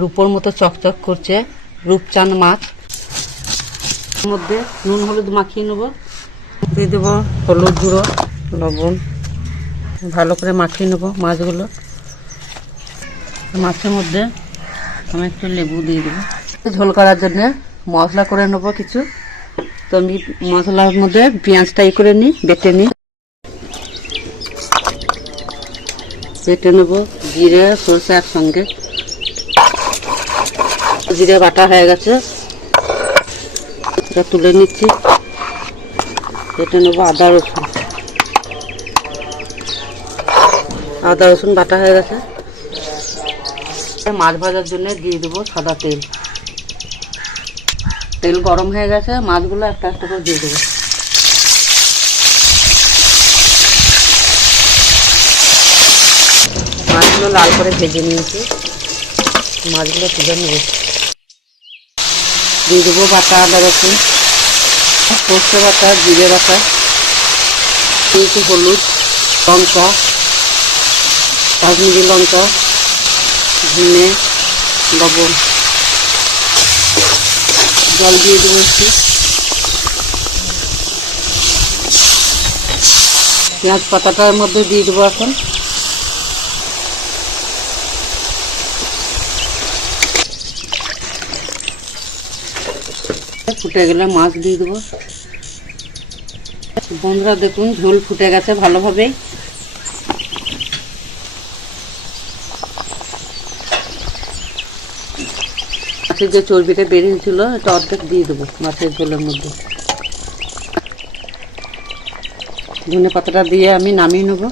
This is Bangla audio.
রূপোর মতো চকচক করছে রূপচাঁদ মাছ। এর মধ্যে নুন হলুদ মাখিয়ে নেব, দিয়ে দেবো হলুদ গুঁড়ো, লবণ, ভালো করে মাখিয়ে নেব মাছগুলো। মাছের মধ্যে আমি একটু লেবু দিয়ে দেবো ঝোল করার জন্য। মশলা করে নেব কিছু, তো আমি মশলার মধ্যে পেঁয়াজটা করে নিই, বেটে নিই, বেটে নেব জিরে সরষে একসঙ্গে। জিরে বাটা হয়ে গেছে, এটা তুলে নিচ্ছি। বেটে নেবো আদা রসুন, আদা রসুন বাটা হয়ে গেছে। মাছ ভাজার জন্য দিয়ে দেবো সাদা তেল। তেল গরম হয়ে গেছে, মাছগুলো একটা একটা করে দিয়ে দেবো। মাছগুলো লাল করে ভেজে নিয়েছি, মাছগুলো তুলে নেব। দিয়ে দেবো বাটা আদা রসুন, সর্ষে বাটা, জিরে বাটা, একটু হলুদ, লঙ্কা, কাশ্মীরি লঙ্কা, ধনে, লবণ, জল দিয়ে দেবো একটু। পেঁয়াজ পাতাটার মধ্যে দিয়ে দেবো এখন। ফুটে গেলে মাছ দিয়ে দেবো। বন্ধুরা দেখুন ঝোল ফুটে গেছে ভালোভাবে। মাছের যে চর্বিটা বেরিয়েছিল এটা অর্ধেক দিয়ে দেবো মাছের ঝোলের মধ্যে। ধনে পাতাটা দিয়ে আমি নামিয়ে নেবো।